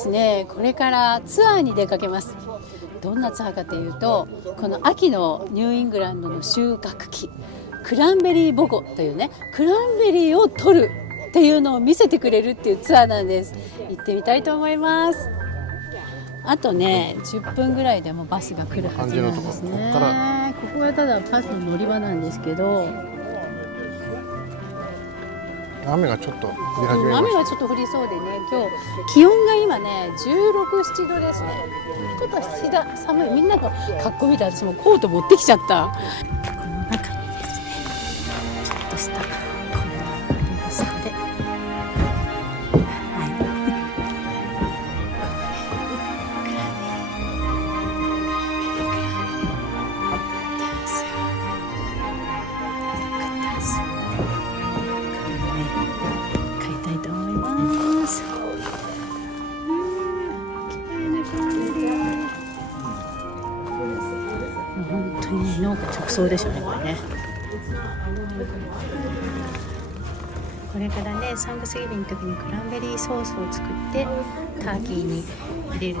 ですね、これからツアーに出かけます。どんなツアーかというと、この秋のニューイングランドの収穫期、クランベリーボゴというね、クランベリーを取るっていうのを見せてくれるっていうツアーなんです。行ってみたいと思います。あとね、10分ぐらいでもバスが来るはずなんですね。ここはただバスの乗り場なんですけど、雨がちょっと降り始めました。雨がちょっと降りそうでね、今日気温が今ね16、7度ですね。ちょっと寒い。みんなの格好見たら私もコート持ってきちゃった。この中にですね、ちょっとしたこんなのありますので、農家直送でしょうね、これね。これからね、サンクスギビングの時にクランベリーソースを作ってターキーに入れる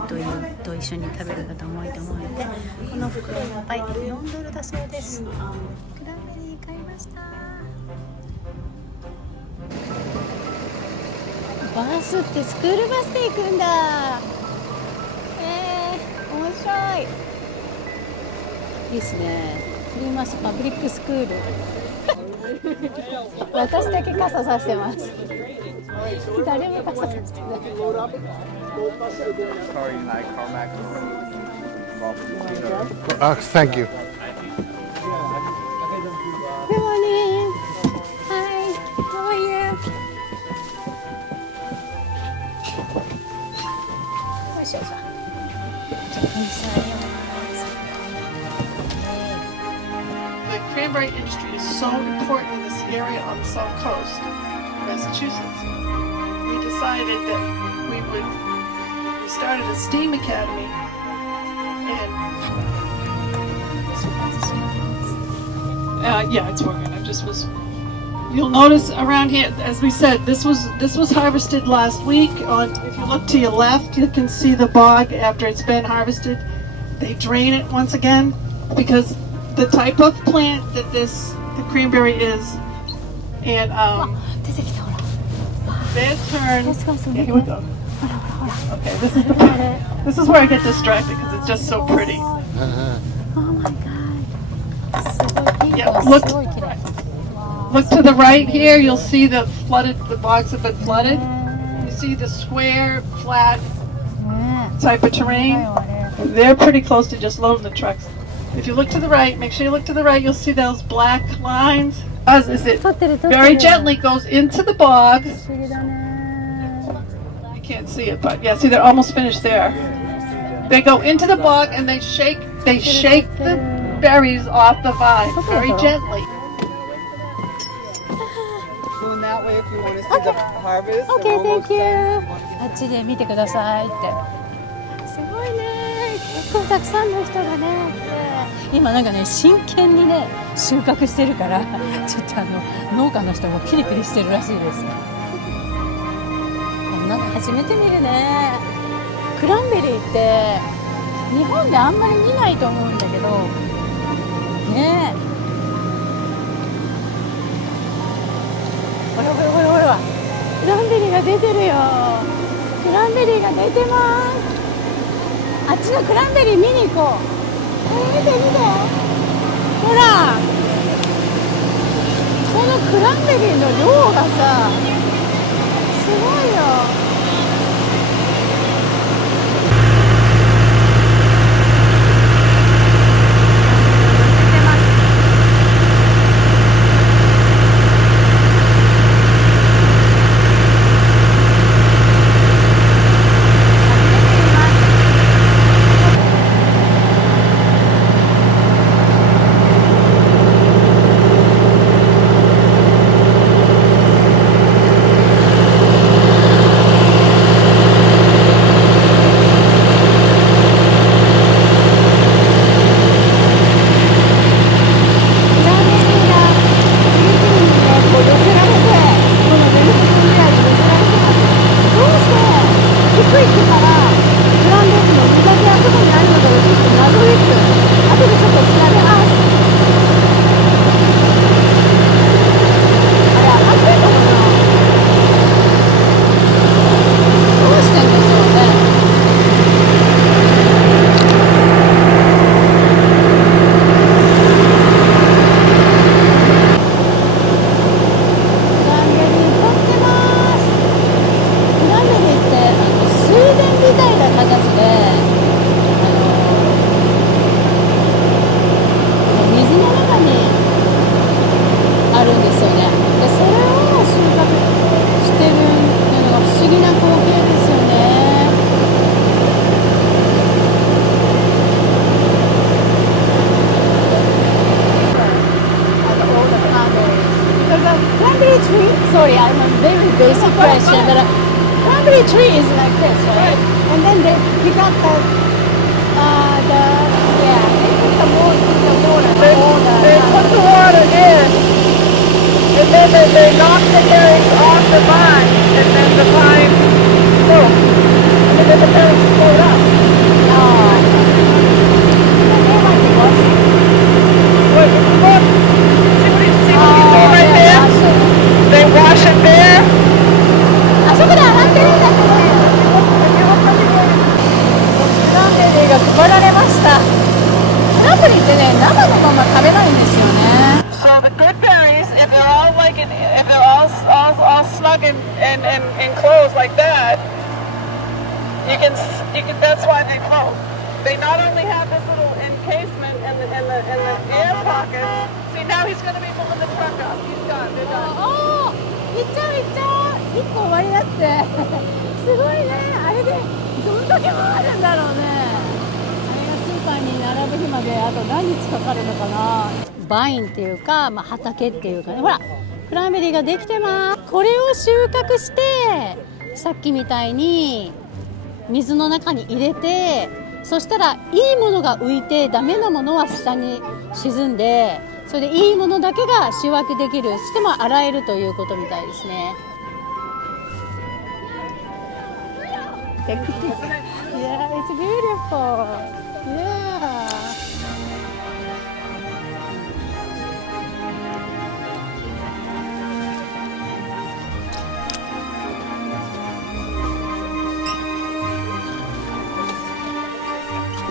と一緒に食べる方も多いと思うので、この袋いっぱい$4だそうです。クランベリー買いました。バスってスクールバスで行くんだ。面白い。いいですね。フリーマスパブリックスクール。私だけ傘さしてます。誰も傘さしてない。Thank you. Good morning. Hi. How are you? よいしょ。The cranberry industry is so important in this area on the south coast of Massachusetts. We decided that we started a STEAM academy, and yeah, it's working. You'll notice around here, as we said, this was harvested last week. If you look to your left, you can see the bog after it's been harvested. They drain it once again because the type of plant that the cranberry is, and their turn. Yeah, here we go. Okay, this is where I get distracted because it's just so pretty. Oh my God. Yeah, look to the right here. You'll see the bogs have been flooded. You see the square, flat type of terrain. They're pretty close to just loading the trucks. If you look to the right, make sure you look to the right, you'll see those black lines. As it very gently goes into the bog. You can't see it, but yeah, see they're almost finished there. They go into the bog and they shake the berries off the vine very gently. Going that way if you want to see the harvest. Okay, thank you. あっちで見てくださいって。すごいね。結構たくさんの人がね、今なんかね、真剣にね収穫してるから、ちょっと農家の人もピリピリしてるらしいです。こんなの初めて見るね。クランベリーって日本であんまり見ないと思うんだけどね。ほらほらほらほら、クランベリーが出てるよ。クランベリーが出てます。あっちのクランベリー見に行こう。見て見て、ほらそのクランベリーの量がさ、すごいよ。sorry, I'm a very basic question, but cranberry tree is like this, right? And then he got they put the water, They put the water in, and then they knock the herrings off the vine, and then the vine floats, and then the herrings float up. Look, see what you do right there? They wash it there. あそこで洗ってるんだってね。クランベリーが配られました。クランベリーってね、生のまま食べないんですよね。So the good berries, if they're all like, if they're all snug and enclosed like that, you can. That's why they float. They not only have this little encasement and the air pockets. See, now he's going to be moving the truck up. He's done. They're done. おお、いっちゃういっちゃう。1個終わりだって。すごいね。あれでどんだけ回るんだろうね。あれがスーパーに並ぶ日まであと何日かかるのかな。バインっていうか、まあ、畑っていうかね。ほら、クランベリーができてます。これを収穫して、さっきみたいに水の中に入れて、そしたらいいものが浮いてダメなものは下に沈んで、それでいいものだけが収穫できる、しても洗えるということみたいですね。Yeah, it's beautiful. Yeah.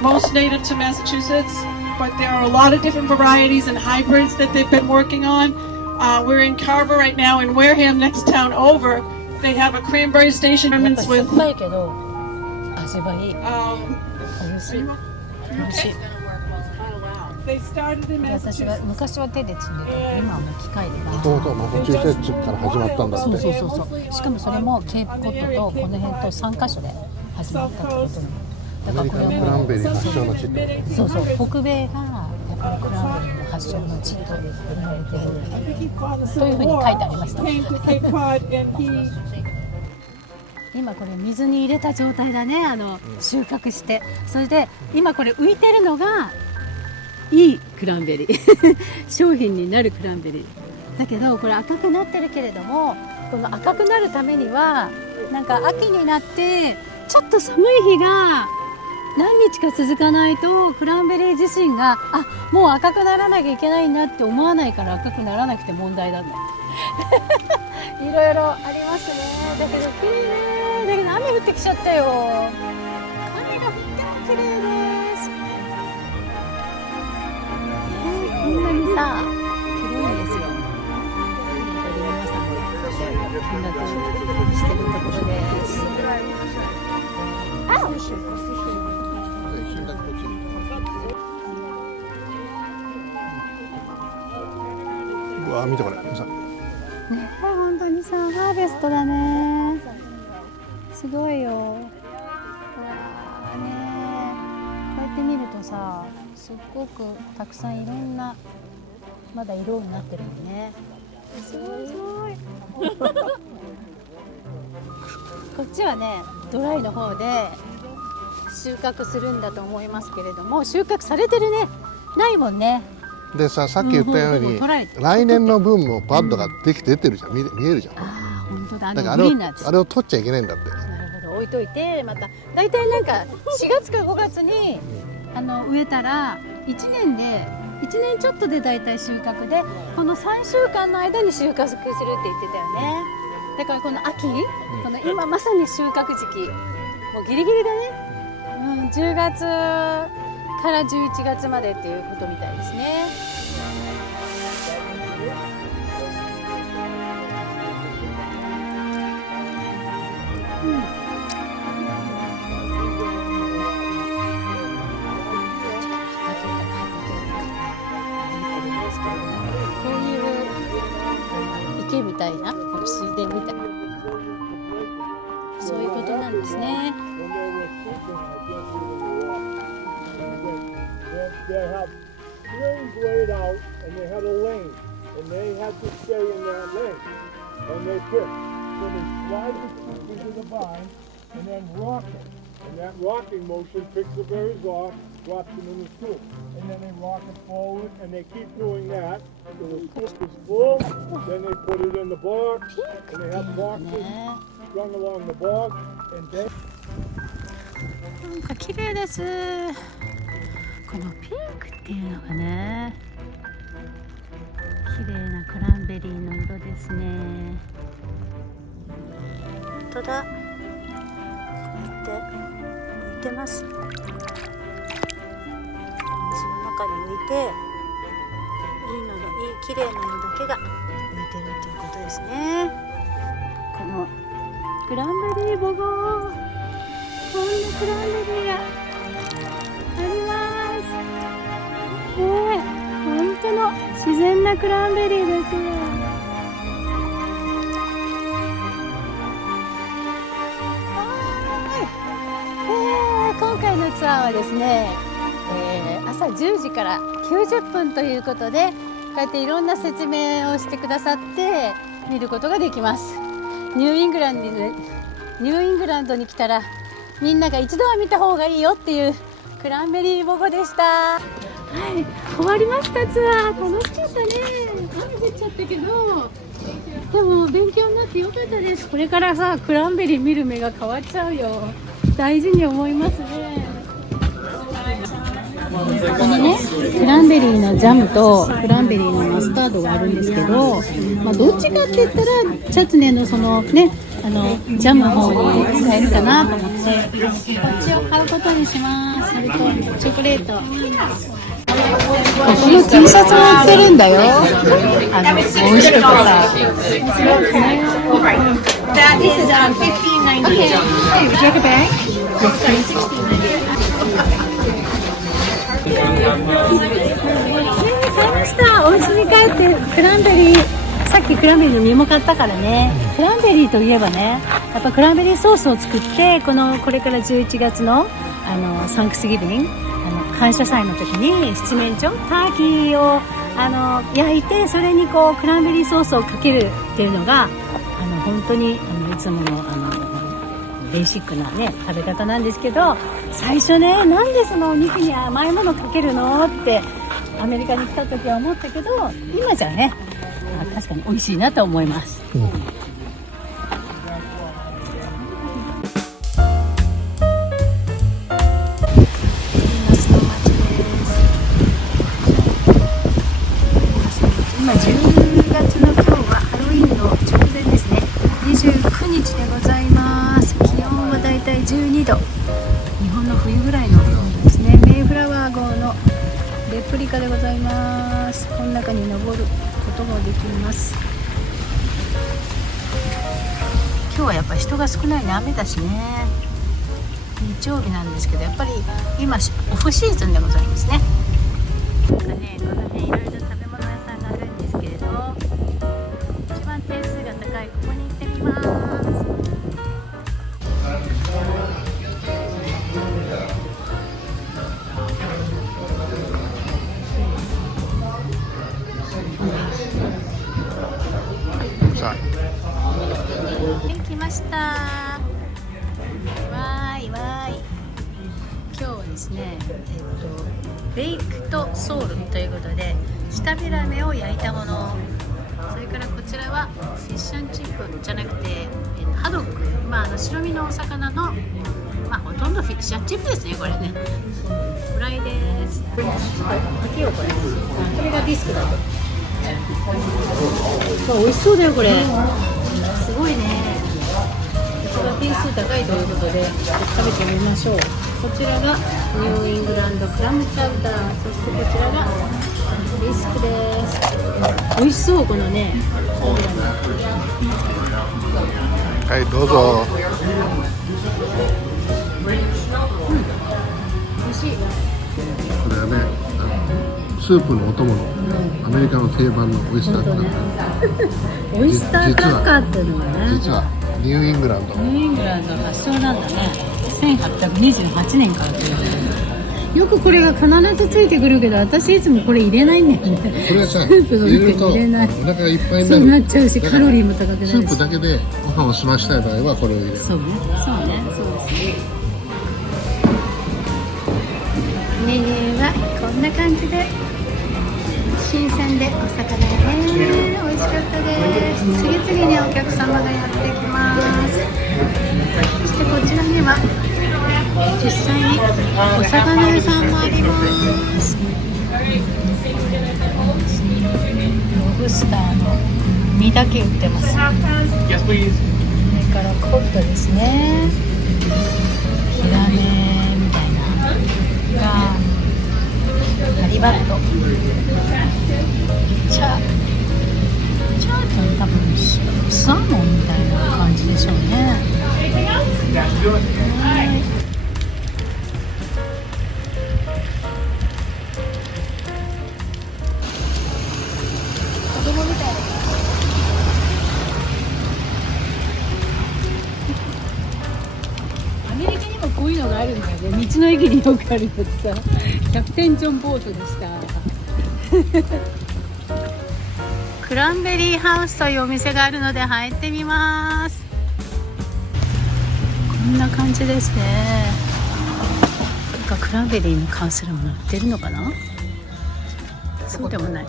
Most native to Massachusetts, but there are a lot of different varieties and hybrids that they've been working on. We're in Carver right now in Wareham, next town over. They have a cranberry station やっぱり with 酸っぱいけど味はいい。 美味しい。美味しい。 they started in 私は Massachusetts. 昔は手で摘んでたけど、今はもう機械でバーッ。もともとマサチューセッツから始まったんだって。そうそうそう。しかもそれもケープコットとこの辺と3カ所で始まったってことなの。だからこれはクランもベリー発祥の地ってこうそうそう北米がやっぱりクランベリーの発祥の地と言われているというふうに書いてありました。 Came to Cape Cod and he 今これ水に入れた状態だね。収穫してそれで今これ浮いてるのがいいクランベリー商品になるクランベリーだけどこれ赤くなってるけれどもこの赤くなるためにはなんか秋になってちょっと寒い日が何日か続かないとクランベリー自身がもう赤くならなきゃいけないなって思わないから赤くならなくて問題なんだいろいろありますね。だけど綺麗ね。だけど雨降ってきちゃったよ。雨が降っても綺麗です。こんなにさ広いんですよ。本当に皆さんも見学してるところです。うわ見てこれさね、本当にさハーベストだね。すごいよ。うわね、こうやって見るとさすっごくたくさんいろんなまだ色になってるよね。すごいすごいこっちはねドライの方で収穫するんだと思いますけれども収穫されてるねないもんね。でさっき言ったように来年の分もパッドができて出てるじゃん見えるじゃん。ああ本当だ。だからグリーンのやつあれを取っちゃいけないんだって。なるほど置いといてまた大体なんか4月か5月に植えたら1年ちょっとで大体収穫でこの3週間の間に収穫するって言ってたよね。だからこの秋、この今まさに収穫時期もうギリギリだね、10月から11月までっていうことみたいですね。こういう池みたいな水田みたいなそういうことなんですね。They have strings laid out and they have a lane and they have to stay in that lane. and they pick. So they slide the into the vine and then rock it. And that rocking motion picks the berries off, drops them in the scoop. And then they rock it forward and they keep doing that. So the scoop is full, then they put it in the box, and they have boxes strung along the box, and then なんか綺麗です。このピンクっていうのがね、綺麗なクランベリーの色ですね。本当だ。こうやって浮いてます。水の中に浮いて、綺麗なのだけが浮いてるっていうことですね。このクランベリーボゴー、こんなクランベリーがあります。本当の自然なクランベリーですよ。今回のツアーはですね、朝10時から90分ということで、こうやっていろんな説明をしてくださって見ることができます。ニューイングランドに来たらみんなが一度は見た方がいいよっていうクランベリーボゴでした。はい、終わりました。ツアー楽しかったね。雨降っちゃったけど、でも勉強になってよかったです。これからさ、クランベリー見る目が変わっちゃうよ。大事に思いますね。このね、クランベリーのジャムとクランベリーのマスタードがあるんですけど、どっちかって言ったらチャツネのそのね、ジャムの方に使えるかなと思って、こっちを買うことにします。それとチョコレート。ここの T シャツも売ってるんだよ。美味しくてさ。That is $15.98. Hey, would you like a bag? $16.98. 買いました。お家に帰ってクランベリー、さっきクランベリーの実も買ったからね。クランベリーといえばね、やっぱクランベリーソースを作って、これから11月のサンクスギビング、感謝祭の時に七面鳥ターキーを焼いて、それにこうクランベリーソースをかけるっていうのが本当にいつものベーシックなね食べ方なんですけど、最初ね、なんでそのお肉に甘いものかけるのってアメリカに来た時は思ったけど、今じゃね、確かに美味しいなと思います。今10月の今日はハロウィンの直前ですね。29日でございます。気温はだいたい12度。日本の冬ぐらいの温度ですね。メイフラワー号のレプリカでございます。この中に登ることができます。今日はやっぱり人が少ないね。雨だしね。日曜日なんですけど、やっぱり今オフシーズンでございますね。なんかね、この辺いろいろ食べ物屋さんがあるんですけれど、一番点数が高いここに行ってみます。さあ、来ました。わーいわーい。今日はですね、ベイクトソウルということで、舌ビラメを焼いたもの、それからこちらはフィッシュ&チップじゃなくて、ハドック、白身のお魚の、ほとんどフィッシュ&チップですね、これね。フライです。開けよう、これ。これがビスクだと。美味しそうだよ、これ。すごいね。一番点数高いということで食べてみましょう。こちらがニューイングランドクラムチャウダー、そしてこちらがビスクです。美味しそう、このね。はい、どうぞ。美味しい。これはね、スープのお供のアメリカの定番のオイスタークラッカー。オイスタークラッカーっていうのがね、実はニューイングランド。ニューイングランド発祥なんだね。1828年からという。よくこれが必ずついてくるけど、私いつもこれ入れないんだよね。これはさ、スープの入れるとお中に入れない腹がいっぱいにそうなる。なっちゃうし、カロリーも高くなるし。スープだけでご飯を済ましたい場合はこれを入れる。そうね、そうね、そうですね。メニューはこんな感じで、新鮮でお魚がね、美味しかったです。次々にお客様がやってきます。そしてこちらには実際にお魚屋さんもあります。ロブスターの身だけ売ってます。Yes, please. それからコットですね。ヒラメみたいながハリバット、チャーって多分サーモンみたいな感じでしょうね。子供みたいな。アメリカにもこういうのがあるんだよね。道の駅によくあるやつさ、キャプテンジョンボートでしたクランベリーハウスというお店があるので入ってみます。こんな感じですね。なんかクランベリーに関するもの売ってるのかな。そうでもない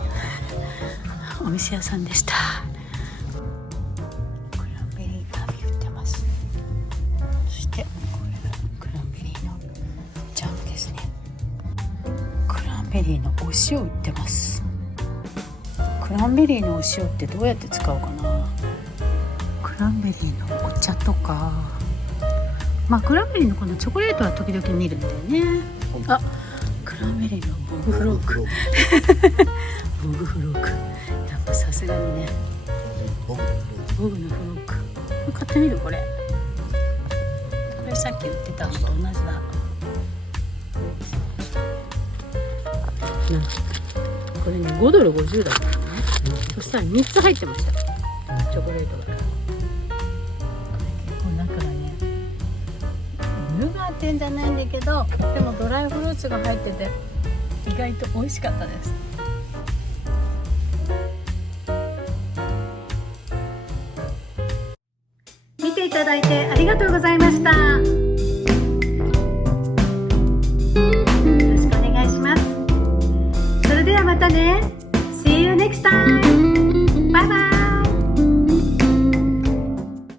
お店屋さんでした。クランベリーパフ売ってます。そしてこれがクランベリーのジャムですね。クランベリーのお塩売ってます。クランベリーのお塩ってどうやって使うかな。クランベリーのお茶とか、まあクランベリーのこのチョコレートは時々見るんだよね。あ、クランベリーのボグフロークボグフローク、やっぱさすがにね、ボグのフローク買ってみる。これさっき売ってたのと同じだ。これね5ドル50だったのね。そしたら3つ入ってました、チョコレートが。これ結構中がね、ヌガーってんじゃないんだけど、でもドライフルーツが入ってて意外と美味しかったです。見ていただいてありがとうございました。よろしくお願いします。それではまたね。See you next time!